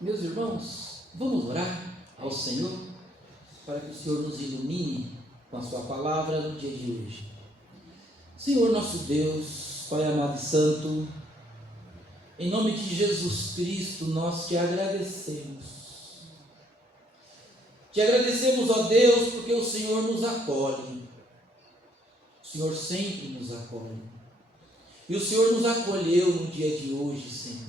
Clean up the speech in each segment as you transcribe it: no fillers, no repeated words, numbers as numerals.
Meus irmãos, vamos orar ao Senhor para que o Senhor nos ilumine com a sua palavra no dia de hoje. Senhor nosso Deus, Pai amado e santo, em nome de Jesus Cristo nós te agradecemos. Te agradecemos, ó Deus, porque o Senhor nos acolhe. O Senhor sempre nos acolhe. E o Senhor nos acolheu no dia de hoje, Senhor.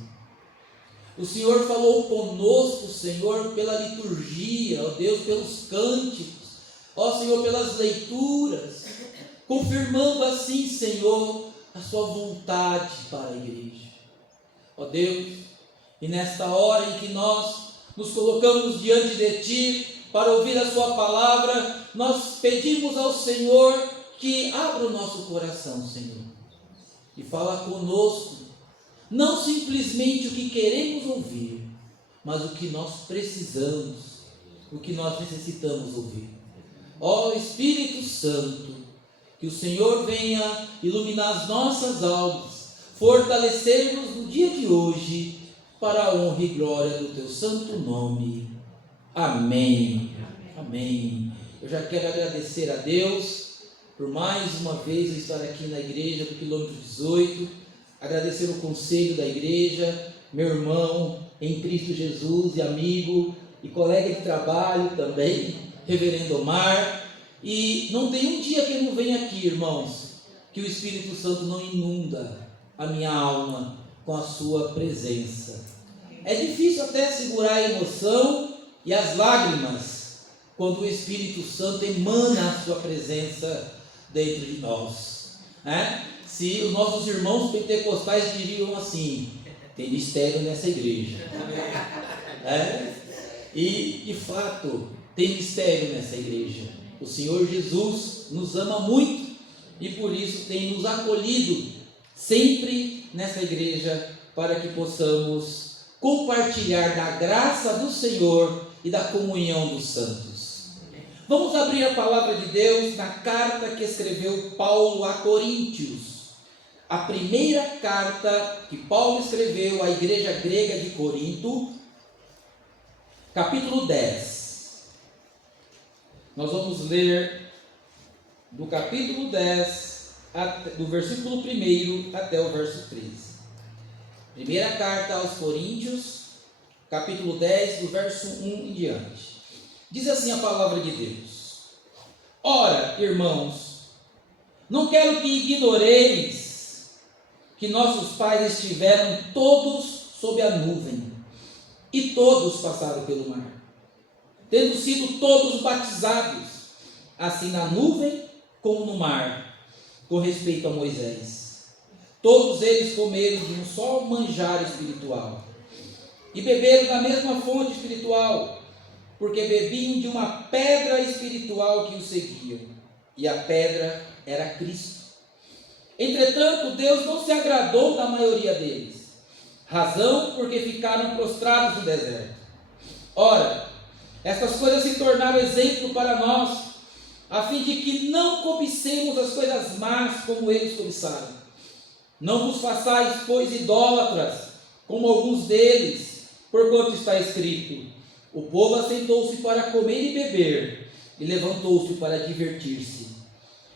O Senhor falou conosco, Senhor, pela liturgia, ó Deus, pelos cânticos, ó Senhor, pelas leituras, confirmando assim, Senhor, a sua vontade para a igreja. Ó Deus, e nesta hora em que nós nos colocamos diante de Ti para ouvir a sua palavra, nós pedimos ao Senhor que abra o nosso coração, Senhor, e fala conosco, não simplesmente o que queremos ouvir, mas o que nós precisamos, o que nós necessitamos ouvir. Ó Espírito Santo, que o Senhor venha iluminar as nossas almas, fortalecer-nos no dia de hoje, para a honra e glória do Teu santo nome. Amém. Amém. Eu já quero agradecer a Deus por mais uma vez eu estar aqui na igreja do quilômetro 18, agradecer o conselho da igreja, meu irmão em Cristo Jesus e amigo e colega de trabalho também, reverendo Omar. E não tem um dia que eu não venha aqui, irmãos, que o Espírito Santo não inunda a minha alma com a sua presença. É difícil até segurar a emoção e as lágrimas quando o Espírito Santo emana a sua presença dentro de nós, né? Se os nossos irmãos pentecostais diriam assim: tem mistério nessa igreja, e de fato tem mistério nessa igreja. O Senhor Jesus nos ama muito e por isso tem nos acolhido sempre nessa igreja, para que possamos compartilhar da graça do Senhor e da comunhão dos santos. Vamos abrir a palavra de Deus na carta que escreveu Paulo a Coríntios, a primeira carta que Paulo escreveu à igreja grega de Corinto, capítulo 10. Nós vamos ler do capítulo 10, do versículo 1 até o verso 13. Primeira carta aos Coríntios, capítulo 10, do verso 1 em diante. Diz assim a palavra de Deus: ora, irmãos, não quero que ignoreis que nossos pais estiveram todos sob a nuvem, e todos passaram pelo mar, tendo sido todos batizados, assim na nuvem como no mar, com respeito a Moisés. Todos eles comeram de um só manjar espiritual, e beberam da mesma fonte espiritual, porque bebiam de uma pedra espiritual que os seguia, e a pedra era Cristo. Entretanto, Deus não se agradou da maioria deles, razão porque ficaram prostrados no deserto. Ora, estas coisas se tornaram exemplo para nós, a fim de que não cobicemos as coisas más como eles cobiçaram. Não vos façais, pois, idólatras, como alguns deles, porquanto está escrito: o povo assentou-se para comer e beber, e levantou-se para divertir-se.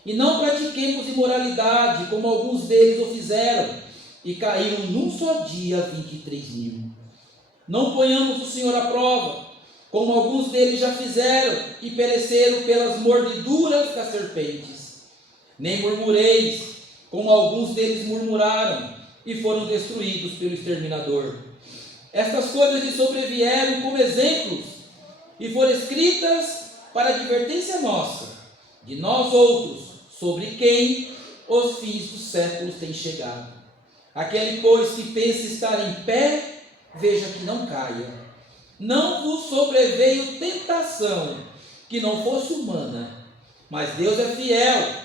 E não pratiquemos imoralidade, como alguns deles o fizeram, e caíram num só dia 23.000. Não ponhamos o Senhor à prova, como alguns deles já fizeram, e pereceram pelas mordeduras das serpentes. Nem murmureis, como alguns deles murmuraram, e foram destruídos pelo exterminador. Estas coisas lhes sobrevieram como exemplos, e foram escritas para advertência nossa, de nós outros, sobre quem os fins dos séculos têm chegado. Aquele, pois, que pensa estar em pé, veja que não caia. Não vos sobreveio tentação que não fosse humana, mas Deus é fiel,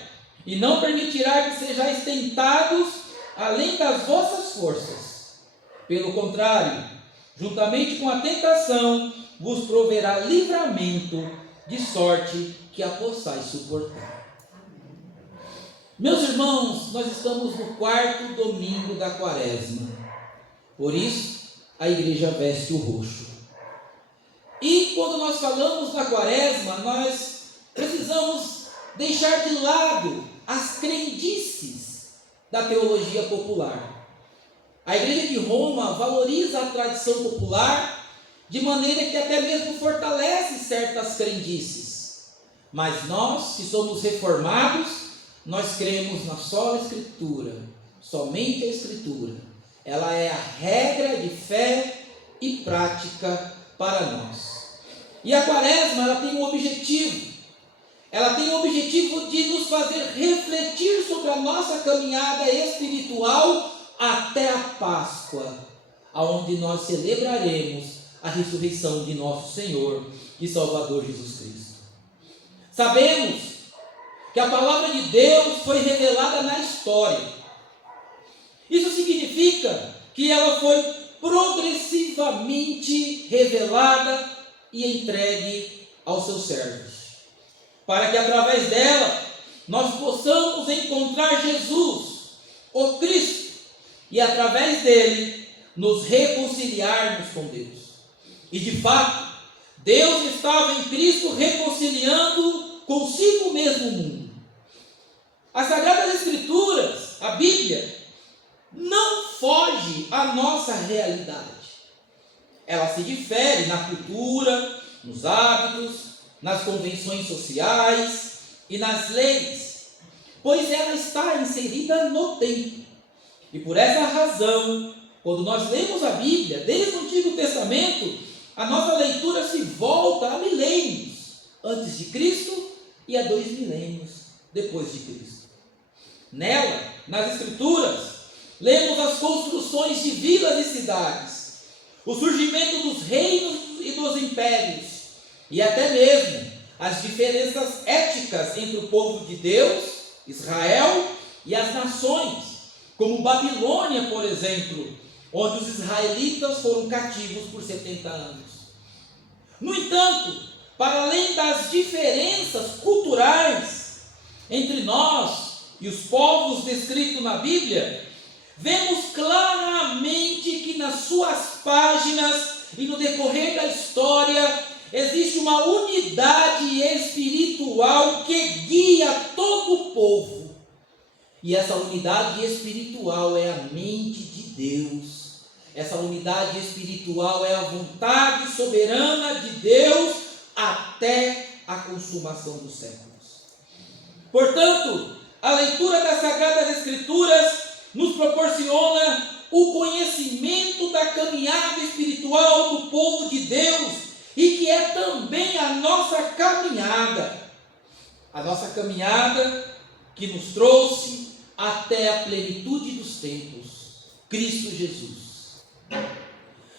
e não permitirá que sejais tentados além das vossas forças. Pelo contrário, juntamente com a tentação, vos proverá livramento, de sorte que a possais suportar. Meus irmãos, nós estamos no 4º domingo da quaresma. Por isso, a igreja veste o roxo. E quando nós falamos da quaresma, nós precisamos deixar de lado as crendices da teologia popular. A Igreja de Roma valoriza a tradição popular de maneira que até mesmo fortalece certas crendices. Mas nós, que somos reformados, nós cremos na sola Escritura, somente a Escritura. Ela é a regra de fé e prática para nós. E a quaresma, ela tem um objetivo. Ela tem o objetivo de nos fazer refletir sobre a nossa caminhada espiritual até a Páscoa, aonde nós celebraremos a ressurreição de nosso Senhor e Salvador Jesus Cristo. Sabemos que a palavra de Deus foi revelada na história. Isso significa que ela foi progressivamente revelada e entregue aos seus servos, para que através dela nós possamos encontrar Jesus, o Cristo, e através dele nos reconciliarmos com Deus. E de fato, Deus estava em Cristo reconciliando consigo mesmo o mundo. As Sagradas Escrituras, a Bíblia, não foge à nossa realidade. Ela se difere na cultura, nos hábitos, nas convenções sociais e nas leis, pois ela está inserida no tempo. E por essa razão, quando nós lemos a Bíblia, desde o Antigo Testamento, a nossa leitura se volta a milênios antes de Cristo e a 2 milênios depois de Cristo. Nela, nas Escrituras, lemos as construções de vilas e cidades, o surgimento dos reinos e dos impérios, e até mesmo as diferenças éticas entre o povo de Deus, Israel, e as nações, como Babilônia, por exemplo, onde os israelitas foram cativos por 70 anos. No entanto, para além das diferenças culturais entre nós e os povos descritos na Bíblia, vemos claramente que nas suas páginas e no decorrer da história existe uma unidade espiritual que guia todo o povo. E essa unidade espiritual é a mente de Deus. Essa unidade espiritual é a vontade soberana de Deus até a consumação dos séculos. Portanto, a leitura das Sagradas Escrituras nos proporciona o conhecimento da caminhada espiritual do povo de Deus e que é também a nossa caminhada que nos trouxe até a plenitude dos tempos, Cristo Jesus.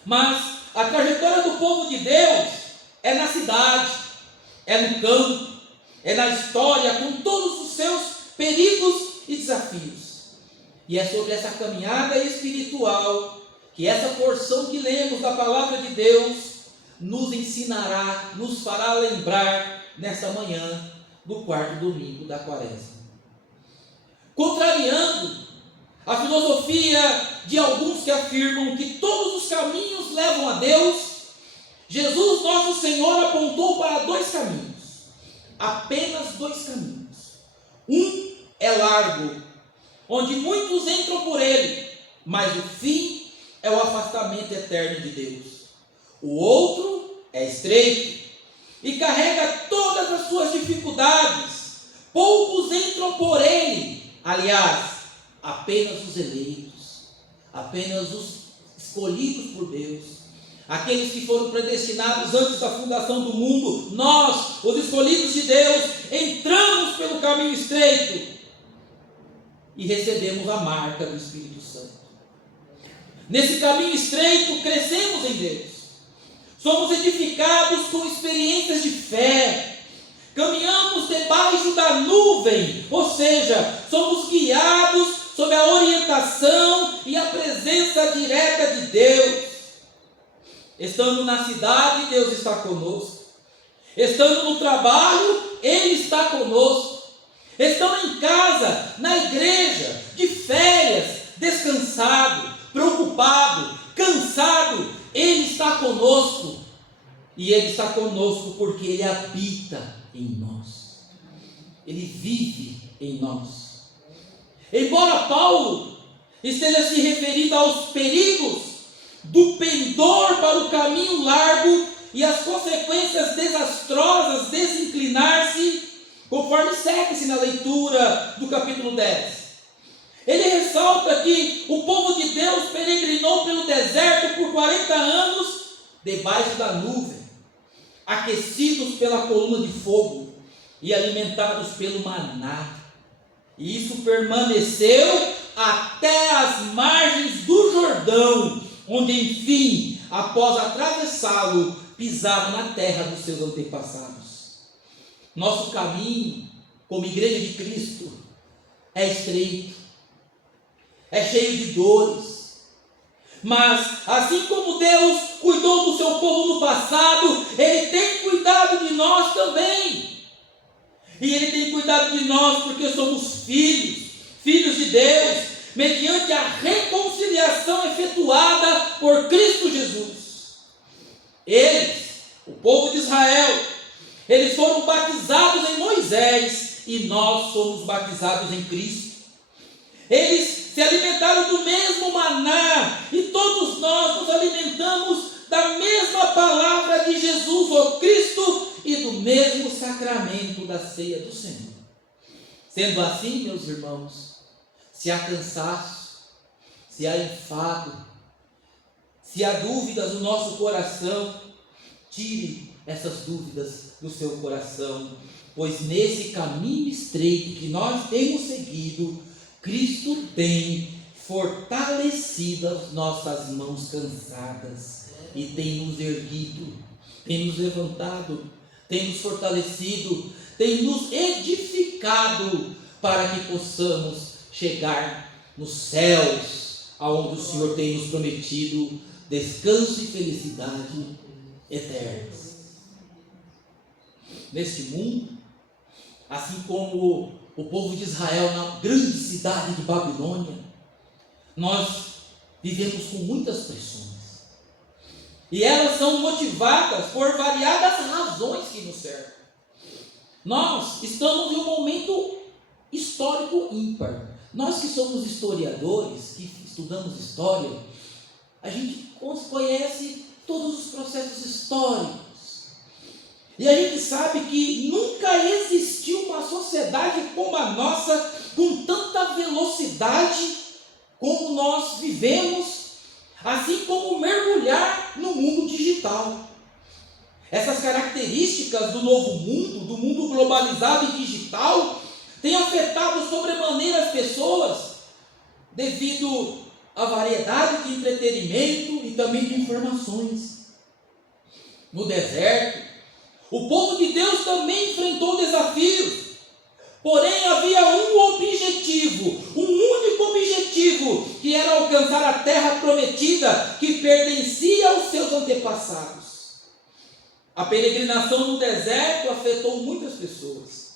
Mas a trajetória do povo de Deus é na cidade, é no campo, é na história, com todos os seus perigos e desafios. E é sobre essa caminhada espiritual que essa porção que lemos da palavra de Deus nos ensinará, nos fará lembrar nesta manhã do 4º domingo da Quaresma. Contrariando a filosofia de alguns que afirmam que todos os caminhos levam a Deus, Jesus, nosso Senhor, apontou para 2 caminhos, apenas 2 caminhos. Um é largo, onde muitos entram por ele, mas o fim é o afastamento eterno de Deus. O outro é estreito e carrega todas as suas dificuldades. Poucos entram por ele, aliás, apenas os eleitos, apenas os escolhidos por Deus, aqueles que foram predestinados antes da fundação do mundo. Nós, os escolhidos de Deus, entramos pelo caminho estreito e recebemos a marca do Espírito Santo. Nesse caminho estreito, crescemos em Deus, somos edificados com experiências de fé, caminhamos debaixo da nuvem, ou seja, somos guiados sob a orientação e a presença direta de Deus. Estando na cidade, Deus está conosco. Estando no trabalho, Ele está conosco. Estando em casa, na igreja, de férias, descansado, preocupado, cansado, Ele está conosco. E Ele está conosco porque Ele habita em nós. Ele vive em nós. Embora Paulo esteja se referindo aos perigos do pendor para o caminho largo e as consequências desastrosas, desinclinar-se, conforme segue-se na leitura do capítulo 10. Ele ressalta que o povo de Deus peregrinou pelo deserto por 40 anos, debaixo da nuvem, aquecidos pela coluna de fogo e alimentados pelo maná. E isso permaneceu até as margens do Jordão, onde enfim, após atravessá-lo, pisaram na terra dos seus antepassados. Nosso caminho, como igreja de Cristo, é estreito, é cheio de dores. Mas, assim como Deus cuidou do seu povo no passado, Ele tem cuidado de nós também. E Ele tem cuidado de nós porque somos filhos de Deus, mediante a reconciliação efetuada por Cristo Jesus. Eles, o povo de Israel, eles foram batizados em Moisés e nós somos batizados em Cristo. Eles se alimentaram do mesmo maná e todos nós nos alimentamos da mesma palavra de Jesus, o Cristo, e do mesmo sacramento da ceia do Senhor. Sendo assim, meus irmãos, se há cansaço, se há enfado, se há dúvidas no nosso coração, tire essas dúvidas do seu coração, pois nesse caminho estreito que nós temos seguido, Cristo tem fortalecido as nossas mãos cansadas e tem nos erguido, tem nos levantado, tem nos fortalecido, tem nos edificado para que possamos chegar nos céus, aonde o Senhor tem nos prometido descanso e felicidade eternas. Neste mundo, assim como o povo de Israel na grande cidade de Babilônia, nós vivemos com muitas pressões. E elas são motivadas por variadas razões que nos cercam. Nós estamos em um momento histórico ímpar. Nós que somos historiadores, que estudamos história, a gente conhece todos os processos históricos. E a gente sabe que nunca existiu uma sociedade como a nossa, com tanta velocidade como nós vivemos, assim como mergulhar no mundo digital. Essas características do novo mundo, do mundo globalizado e digital, têm afetado sobremaneira as pessoas, devido à variedade de entretenimento e também de informações. No deserto, o povo de Deus também enfrentou desafios, porém havia um objetivo, um único objetivo, que era alcançar a terra prometida que pertencia aos seus antepassados. A peregrinação no deserto afetou muitas pessoas.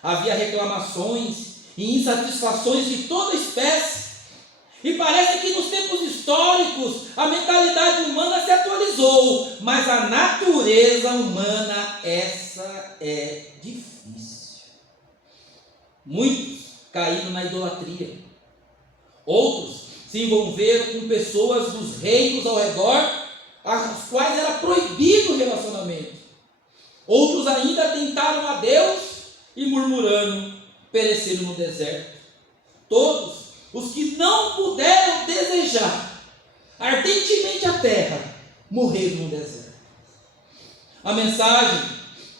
Havia reclamações e insatisfações de toda espécie. E parece que nos tempos históricos a mentalidade humana se atualizou, mas a natureza humana, essa é difícil. Muitos caíram na idolatria. Outros se envolveram com pessoas dos reinos ao redor, às quais era proibido o relacionamento. Outros ainda tentaram a Deus e, murmurando, pereceram no deserto. Todos os que não puderam desejar ardentemente a terra, morreram no deserto. A mensagem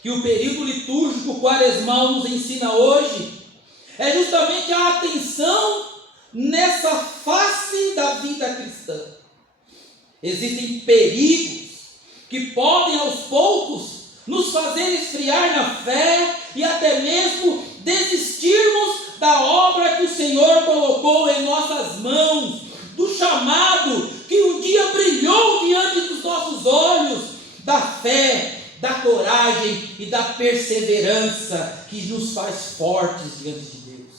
que o período litúrgico quaresmal nos ensina hoje é justamente a atenção nessa face da vida cristã. Existem perigos que podem aos poucos nos fazer esfriar na fé e até mesmo desistirmos da obra que o Senhor colocou em nossas mãos, do chamado que um dia brilhou diante dos nossos olhos, da fé, da coragem e da perseverança que nos faz fortes diante de Deus.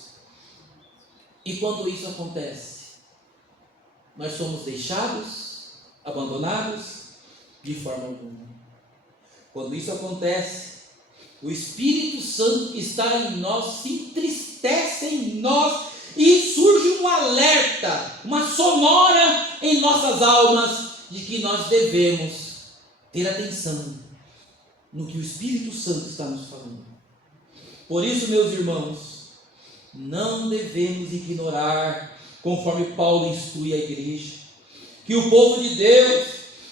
E quando isso acontece, nós somos deixados, abandonados? De forma alguma. Quando isso acontece, o Espírito Santo que está em nós se entristece em nós e surge um alerta, uma sonora em nossas almas de que nós devemos ter atenção no que o Espírito Santo está nos falando. Por isso, meus irmãos, não devemos ignorar, conforme Paulo instrui a igreja, que o povo de Deus,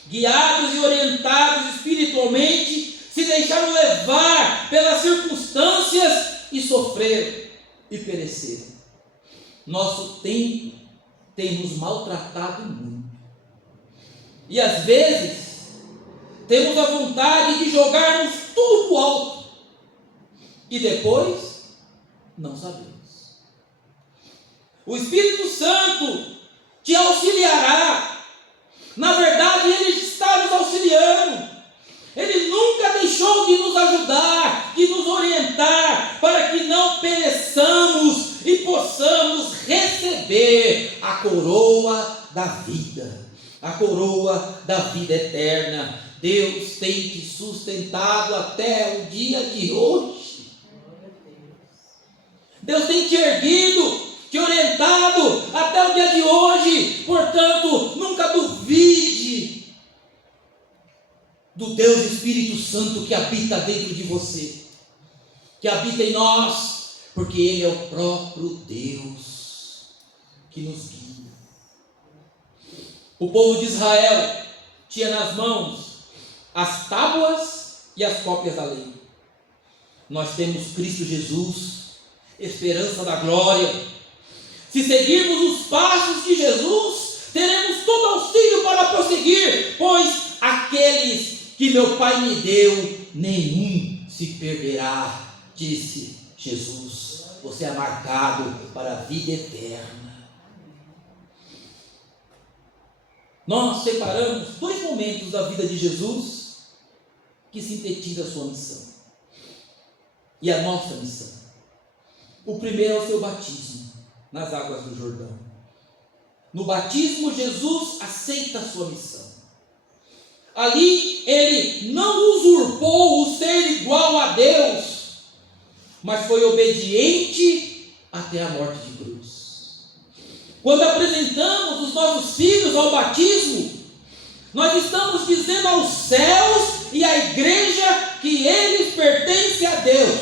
guiados e orientados espiritualmente, se deixaram levar pelas circunstâncias e sofreram e pereceram. Nosso tempo tem nos maltratado muito. E às vezes temos a vontade de jogarmos tudo para o alto. E depois não sabemos. O Espírito Santo te auxiliará. Na verdade, Ele está nos auxiliando. Ele nunca deixou de nos ajudar, de nos orientar, para que não pereçamos e possamos receber a coroa da vida, a coroa da vida eterna. Deus tem te sustentado até o dia de hoje. Deus tem te erguido, te orientado até o dia de hoje. Portanto, nunca duvide do Deus Espírito Santo que habita dentro de você, que habita em nós, porque Ele é o próprio Deus que nos guia. O povo de Israel tinha nas mãos as tábuas e as cópias da lei. Nós temos Cristo Jesus, esperança da glória. Se seguirmos os passos de Jesus, teremos todo auxílio para prosseguir, pois aqueles que meu Pai me deu, nenhum se perderá, disse Jesus. Você é marcado para a vida eterna. Nós separamos dois momentos da vida de Jesus que sintetiza a sua missão e a nossa missão. O primeiro é o seu batismo nas águas do Jordão. No batismo, Jesus aceita a sua missão. Ali ele não usurpou o ser igual a Deus, mas foi obediente até a morte de cruz. Quando apresentamos os nossos filhos ao batismo, nós estamos dizendo aos céus e à igreja que eles pertencem a Deus,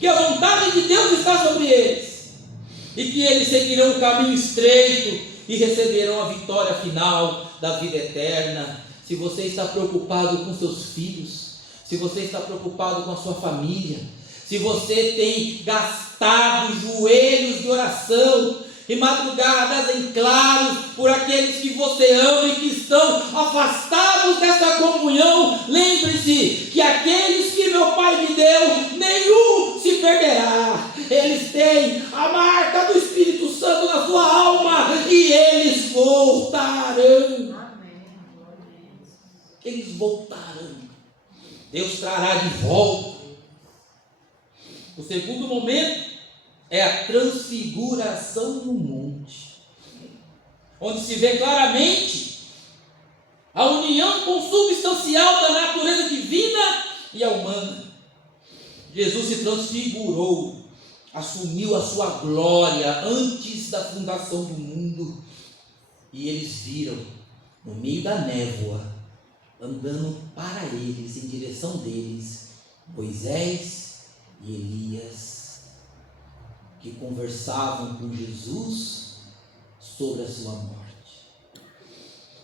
que a vontade de Deus está sobre eles, e que eles seguirão o caminho estreito e receberão a vitória final da vida eterna. Se você está preocupado com seus filhos, se você está preocupado com a sua família, se você tem gastado joelhos de oração e madrugadas em claro por aqueles que você ama e que estão afastados dessa comunhão, lembre-se que aqueles que meu Pai me deu, nenhum se perderá. Eles têm a marca do Espírito Santo na sua alma e eles voltarão. Eles voltarão. Deus trará de volta. O segundo momento é a transfiguração no monte, onde se vê claramente a união consubstancial da natureza divina e a humana. Jesus se transfigurou, assumiu a sua glória antes da fundação do mundo, e eles viram, no meio da névoa, andando para eles, em direção deles, Moisés e Elias, que conversavam com Jesus sobre a sua morte.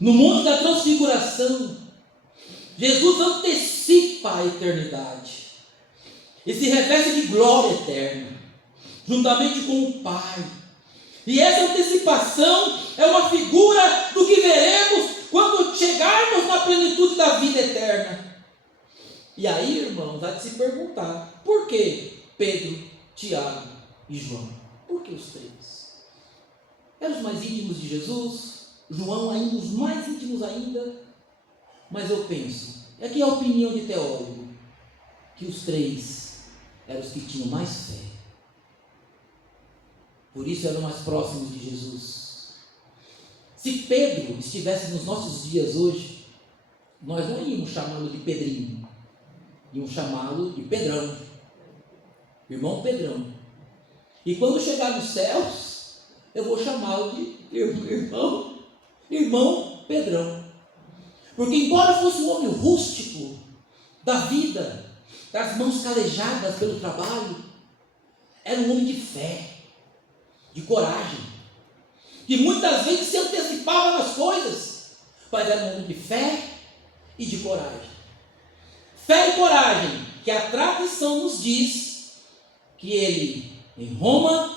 No monte da transfiguração, Jesus antecipa a eternidade e se reveste de glória eterna, juntamente com o Pai. E essa antecipação é uma figura do que veremos quando chegarmos na plenitude da vida eterna. E aí, irmãos, há de se perguntar: por que Pedro, Tiago e João? Por que os três? Eram os mais íntimos de Jesus, João ainda os mais íntimos ainda. Mas eu penso, aqui é a opinião de teólogo, que os três eram os que tinham mais fé, por isso eram mais próximos de Jesus. Se Pedro estivesse nos nossos dias hoje, nós não íamos chamá-lo de Pedrinho, íamos chamá-lo de Pedrão, irmão Pedrão. E quando chegar nos céus, eu vou chamá-lo de irmão Pedrão. Porque embora fosse um homem rústico da vida, das mãos calejadas pelo trabalho, era um homem de fé, de coragem, que muitas vezes se antecipava nas coisas, mas era um homem de fé e de coragem. Fé e coragem, que a tradição nos diz que ele, em Roma,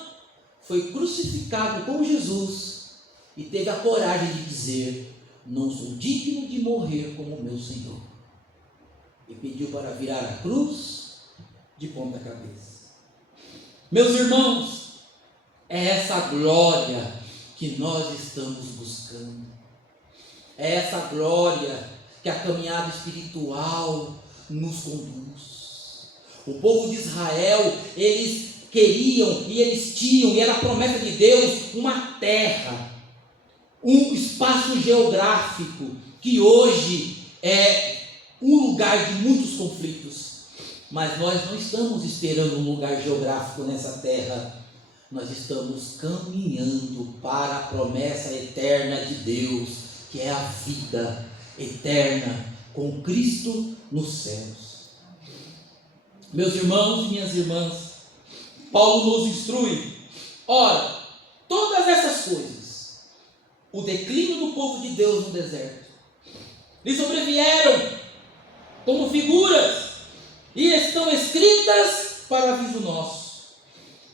foi crucificado com Jesus e teve a coragem de dizer: não sou digno de morrer como meu Senhor. E pediu para virar a cruz de ponta cabeça. Meus irmãos, é essa glória que nós estamos buscando. É essa glória que a caminhada espiritual nos conduz. O povo de Israel, eles queriam e eles tinham, e era a promessa de Deus, uma terra, um espaço geográfico que hoje é um lugar de muitos conflitos. Mas nós não estamos esperando um lugar geográfico nessa terra. Nós estamos caminhando para a promessa eterna de Deus, que é a vida eterna com Cristo nos céus. Meus irmãos e minhas irmãs, Paulo nos instrui. Ora, todas essas coisas, o declínio do povo de Deus no deserto, lhe sobrevieram como figuras e estão escritas para aviso nosso,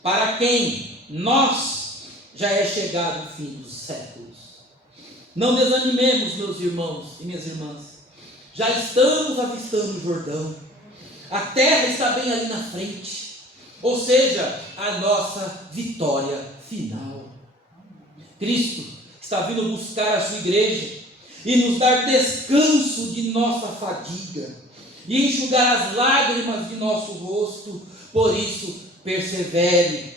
para quem nós já é chegado o fim dos séculos. Não desanimemos, meus irmãos e minhas irmãs, já estamos avistando o Jordão, a terra está bem ali na frente, ou seja, a nossa vitória final. Cristo está vindo buscar a sua igreja e nos dar descanso de nossa fadiga e enxugar as lágrimas de nosso rosto. Por isso, persevere,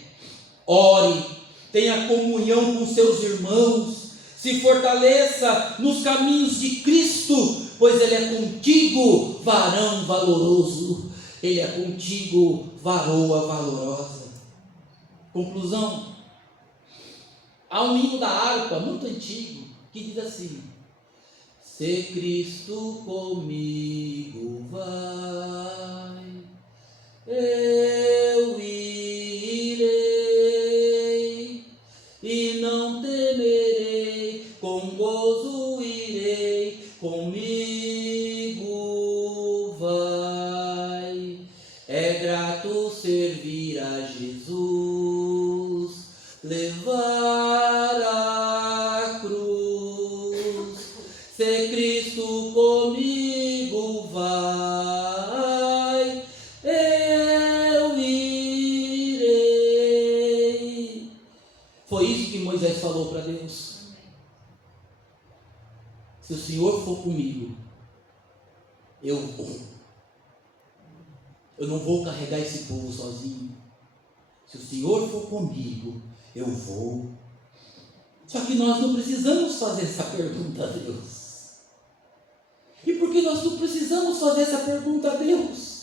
ore, tenha comunhão com seus irmãos, se fortaleça nos caminhos de Cristo, pois Ele é contigo, varão valoroso, Ele é contigo, varoa valorosa. Conclusão: há um hino da harpa muito antigo que diz assim: se Cristo comigo vai, eu irei, e não temerei, com gozo irei, comigo vai. É grato servir a Jesus, levar a cruz. Se Cristo comigo vai, eu irei. Foi isso que Moisés falou para Deus. Se o Senhor for comigo, eu vou. Eu não vou carregar esse povo sozinho. Se o Senhor for comigo, eu vou. Só que nós não precisamos fazer essa pergunta a Deus. E por que nós não precisamos fazer essa pergunta a Deus?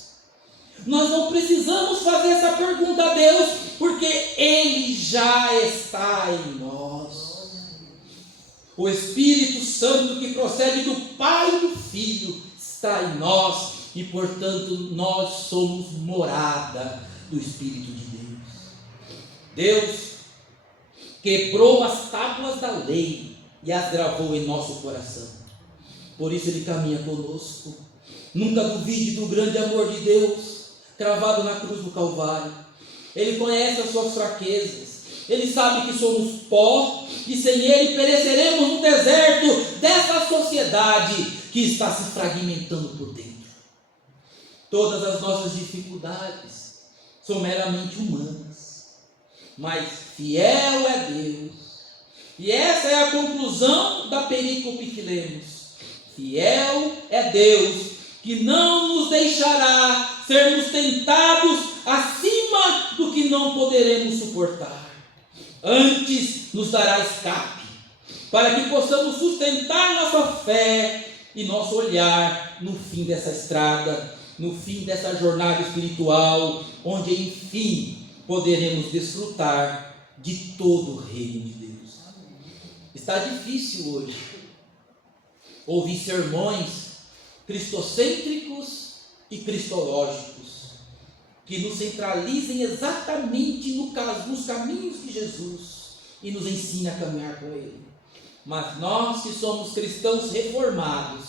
Nós não precisamos fazer essa pergunta a Deus, porque Ele já está em nós. O Espírito Santo que procede do Pai e do Filho está em nós, e portanto nós somos morada do Espírito de Deus. Deus quebrou as tábuas da lei e as gravou em nosso coração. Por isso Ele caminha conosco. Nunca duvide do grande amor de Deus cravado na cruz do Calvário. Ele conhece as suas fraquezas. Ele sabe que somos pó e sem Ele pereceremos no deserto dessa sociedade que está se fragmentando por dentro. Todas as nossas dificuldades são meramente humanas, mas fiel é Deus. E essa é a conclusão da perícope que lemos. Fiel é Deus, que não nos deixará sermos tentados acima do que não poderemos suportar. Antes nos dará escape, para que possamos sustentar nossa fé e nosso olhar no fim dessa estrada, no fim dessa jornada espiritual, onde enfim poderemos desfrutar de todo o reino de Deus. Está difícil hoje ouvir sermões cristocêntricos e cristológicos, que nos centralizem exatamente nos caminhos de Jesus e nos ensinem a caminhar com Ele. Mas nós que somos cristãos reformados,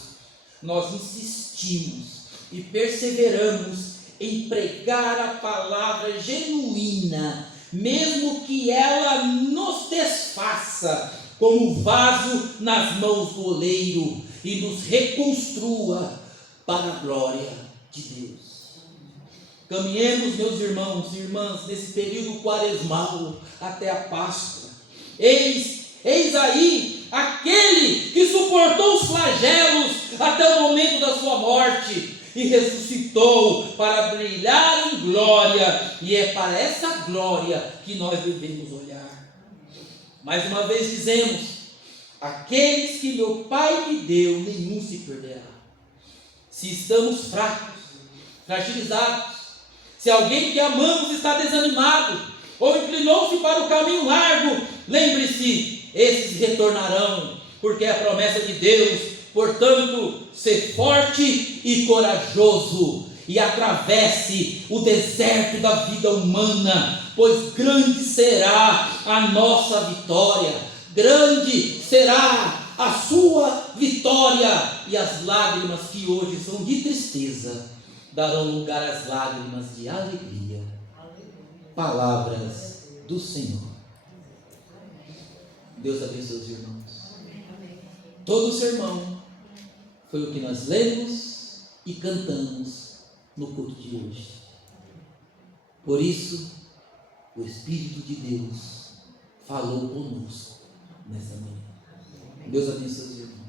nós insistimos e perseveramos em pregar a palavra genuína, mesmo que ela nos desfaça como vaso nas mãos do oleiro e nos reconstrua para a glória de Deus. Caminhemos, meus irmãos e irmãs, nesse período quaresmal até a Páscoa. Eis aí aquele que suportou os flagelos até o momento da sua morte e ressuscitou para brilhar em glória, e é para essa glória que nós devemos olhar. Mais uma vez dizemos: aqueles que meu Pai me deu, nenhum se perderá. Se estamos fracos, fragilizados, se alguém que amamos está desanimado, ou inclinou-se para o caminho largo, lembre-se, esses retornarão, porque é a promessa de Deus. Portanto, ser forte e corajoso, e atravesse o deserto da vida humana, pois grande será a nossa vitória, grande será a sua vitória, e as lágrimas que hoje são de tristeza darão lugar às lágrimas de alegria. Palavras do Senhor. Deus abençoe os irmãos. Todo o sermão foi o que nós lemos e cantamos no culto de hoje. Por isso, o Espírito de Deus falou conosco nessa manhã. Deus abençoe os irmãos.